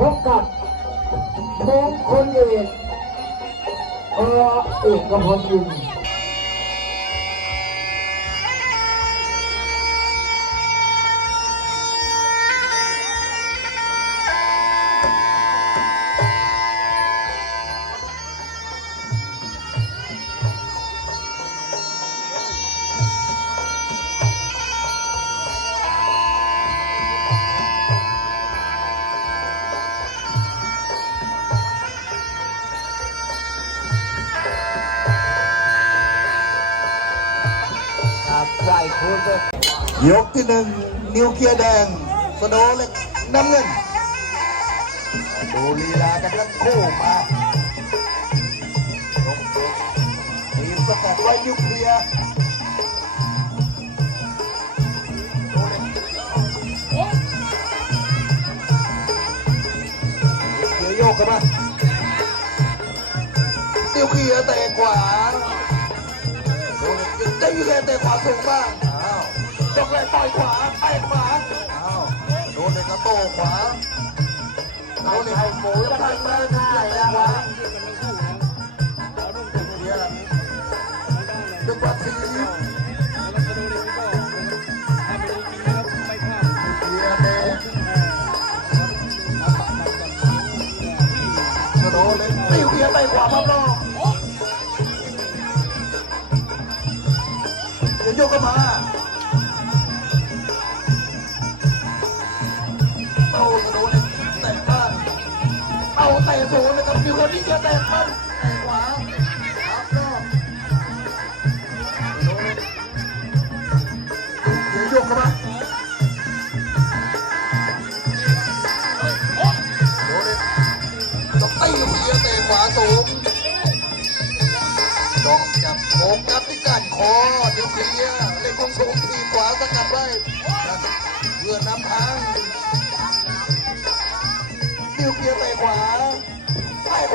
พบกับมงคลเอกเออเอกพลยุง ที่หนึ่งนิวเคลียร์แดงสโนเล็กน้ำเงิน ดูลีลากันทั้งคู่มาลงเด็กทีมสกัดไว้นิวเคลียร์โดเล็กนิวเคลียร์โยกกันมานิวเคลียร์เตะขวาโดเล็กได้ยูเคลียร์เตะขวาสูงบ้าก ต่อยขวาไปขวาอ้าวโดนเด็กกระโตขวาโดนเด็กหมูจะพันมาได้แล้ววะจังหวะทีเดียวเดกระโดดเลยตีเวียไปขวาพับรอ เลย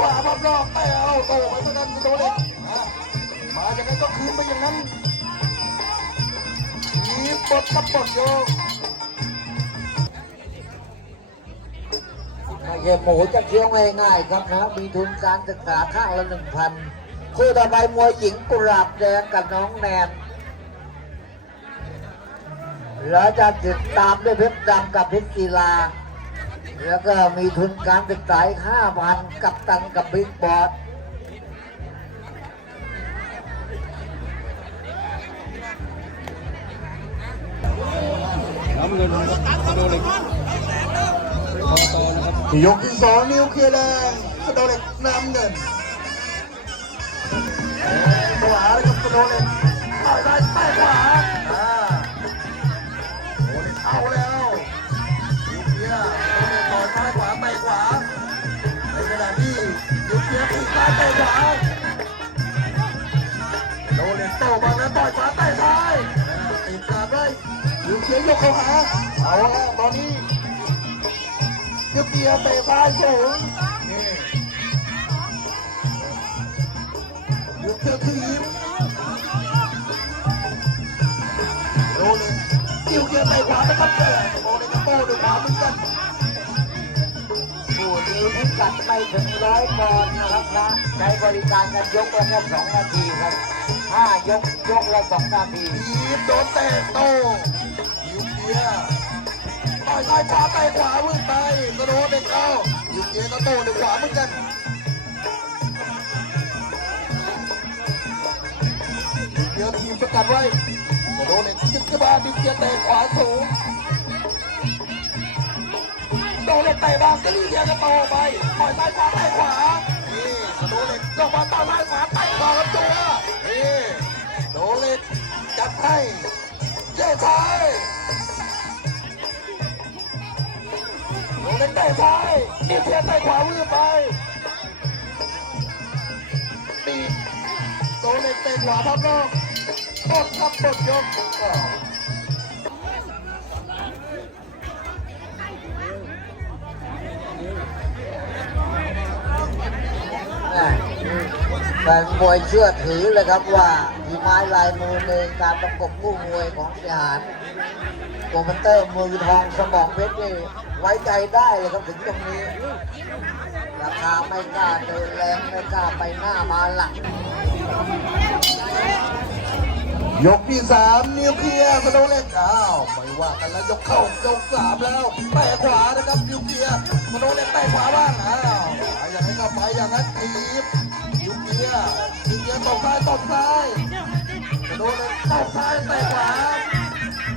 วาพับรอบเตะเอาโตไปเท่านั้นโตเล็กมาอย่างนั้นก็คืนไปอย่างนั้นยีบปดตับปดโยกไม่ใช่หมูจะเคี้ยวง่ายๆครับนะ มีทุนการศึกษาข้างละหนึ่งพันคู่ต่อไปมวยหญิงกุหลาบแดงกับน้องแนนแล้วจะติดตามด้วยเพชรดำกับเพชรกีฬา แล้วก็มีทุนการศึกษาห้าพันกับตันกับบิ๊กบอสน้ำเงินนะครับกระโดดเหล็กพอตอนะครับยกที่สองนิวเคลียร์แดงกระโดดเหล็กน้ำเงินขวาเลยครับกระโดดเหล็กต่อยได้แตะขวา ยกเข้าหาเอาละตอนนี้ยูเคียเตะซ้ายสูงนี่ยูเคียทีมโดนเลยยูเคียเตะขวาไปครับแต่โดนเลยกระโต้ด้วยขวาเหมือนกันผู้นี้พิกัดไม่ถึงร้อยปอนด์นะครับนะใช้บริการกันยกละแค่สองนาทีครับห้ายกยกละสองนาทีทีมโดนเตะโต้ เคียต่อยซ้ายขวาเตะขวาวืดไปกระโดดเด็กเอายูเคียก็โต้ด้วยขวาเหมือนกันเดี๋ยวทีมสกัดไว้กระโดดเลยยึดกระบาลดิเกียร์เตะขวาสูงโดนเลยเตะบางก็ลีเดียก็โตไปปล่อยซ้ายขวาเตะขวานี่กระโดดเลยลงมาต่อซ้ายขวาเตะต่อลำตัวนี่โดนเลยจับให้เย้ซ้าย ตะซ้ายดิเกียร์เตะขวาวิ่งไปปีโดนเล็กเตะขวาพับนอกกดครับกดยกอ้าวแฟนมวยเชื่อถือเลยครับว่าทีไม้ลายมือในการประกบคู่มวยของทหารโปรโมเตอร์มือทองสมองเพชรนี่ ไว้ใจได้เลยครับถึงตรงนี้ ราคาไม่กล้าเดินแรงไม่กล้าไปหน้ามาหลังยกที่สามนิวเคลียร์สโนว์เล็กอ้าวไม่ว่ากันแล้วยกเข้ายกสามแล้วแตะขวานะครับนิวเคลียร์สโนว์เล็กแตะขวาบ้างอ้าวอย่างนั้นก็ไปอย่างนั้นทีบนิวเคลียร์นิวเคลียร์ตบซ้ายตบซ้ายสโนว์เล็กตบซ้ายแตะขวา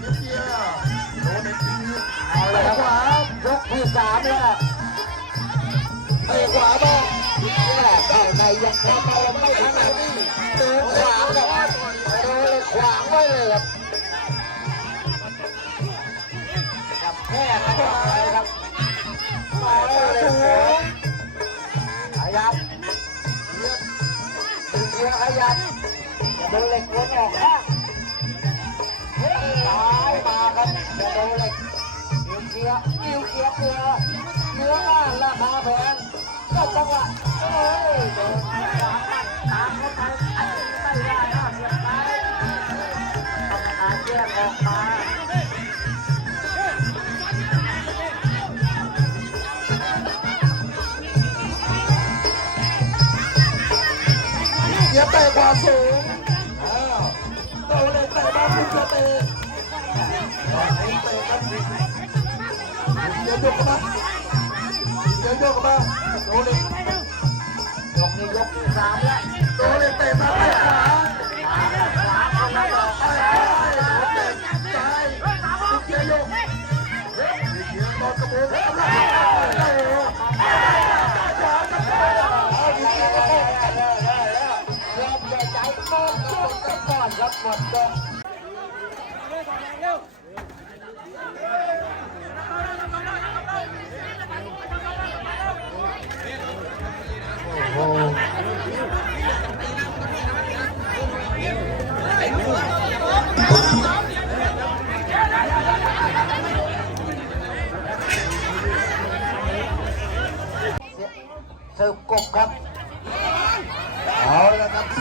นิวเคลียร์สโนว์เล็กทีบเอาเลยแตะคขรับวา ยกที่สามแล้วเตะขวาบ้างแม่เข้าในยังเข้าไปไม่ทันเลยนี่เดินขวางครับโดนเลยขวางไว้เลยครับกับแค่ขวาเลยครับมาเลยขยับเลือดตึงเชียร์ขยับจะโดนเหล็กวนออกข้า นิ้วเชียวเชียร์เนื้อเนื้อหน้าราคาแพงก็จังหวะเฮ้ยโดนขวามันตามเข้าไปอันนี้ไม่ได้นะเสียบซ้ายกรรมการแยกออกมาเกียร์เตะขวาสูงอ้าวโดนเลยเตะบ้างนิวเคลียร์เตะตอนนี้เตะครั ดี๋ยวยกมาเดี๋ยวยกมาโดนเลยยกนี่ยกนี่สาม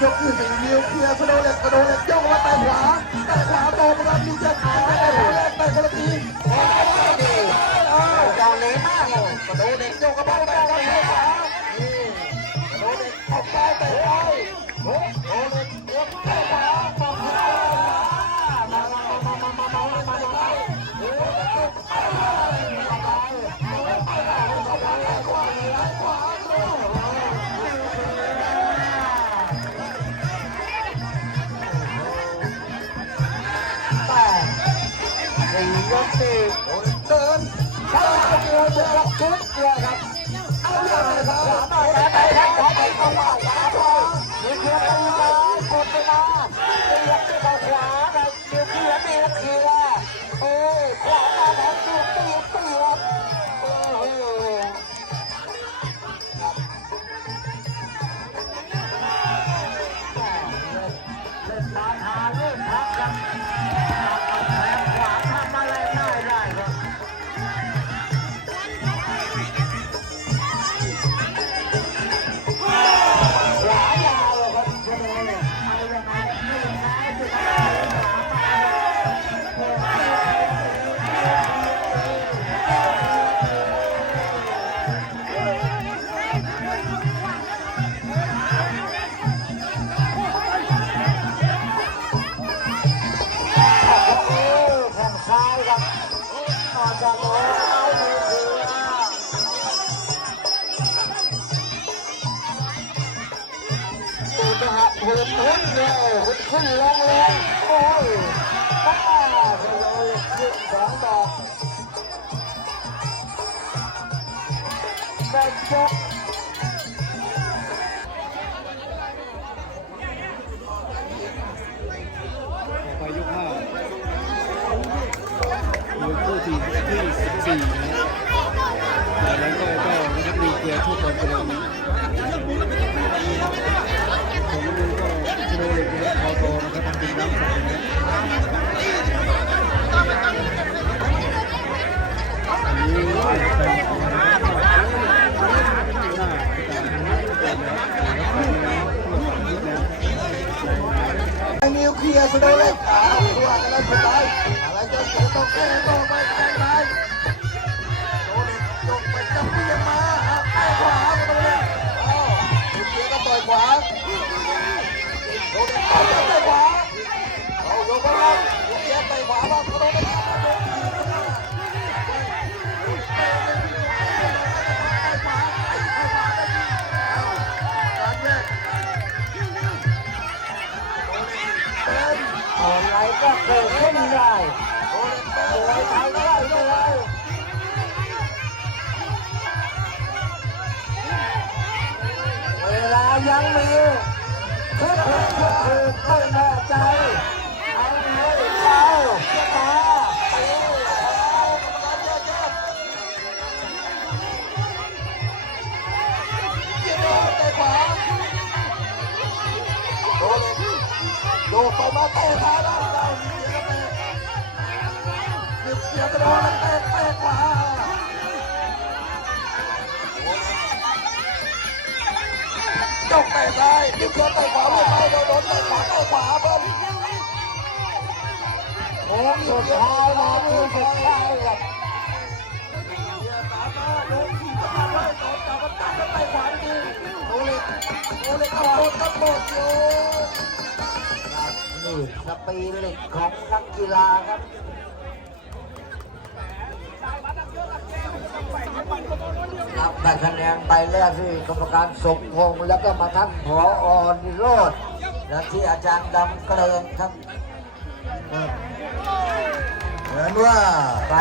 ยกขึ้นสี่นิ้วเคลียร์กระโดดเล็กกระโดดเล็กยกแาแต่ขวาแต่ขวาโตกระโดดนิ้วจะขาแต่ขวาแรกแต่กระโดดที สี่เดินเดินเดินเดินเดินเดินครับเอาเลยครับ 哎，快快来！哎，再来一球，两道，再见。 ยสุดเลยขาตัวกันแล้วสุดท้ายอะไรจะกิต้องแก้ต้องไปแก้ไหนโดนจงไปจับเพื่อนมาแก้ขวาไปเลยเอ้าเพี่อนก็ต่อยขวาโดนต่อยขวาเอาโยกไปเพื่อนต่อยขวาบ้างเขาโดนไป ตะซ้ายดิบเตะขวาไม่ไปโดนโดนเตะขวาเตะขวาเบิ้โค้งสุดท้ายนาทีสุดท้ายครับเสียตามมาโดนขี่มาเลยโดนจับนตัดเตะขวาดีโอเล็กโอเล็กเอาโดนทั้งหมดอยู่นี่สปีริตของนักกีฬาครับ นับแต่คะแนนไปแรกที่กรรมการสมพงษ์แล้วก็มาทั้งผออนิโรธและที่อาจารย์ดำเกรงครับเหมือนว่าไป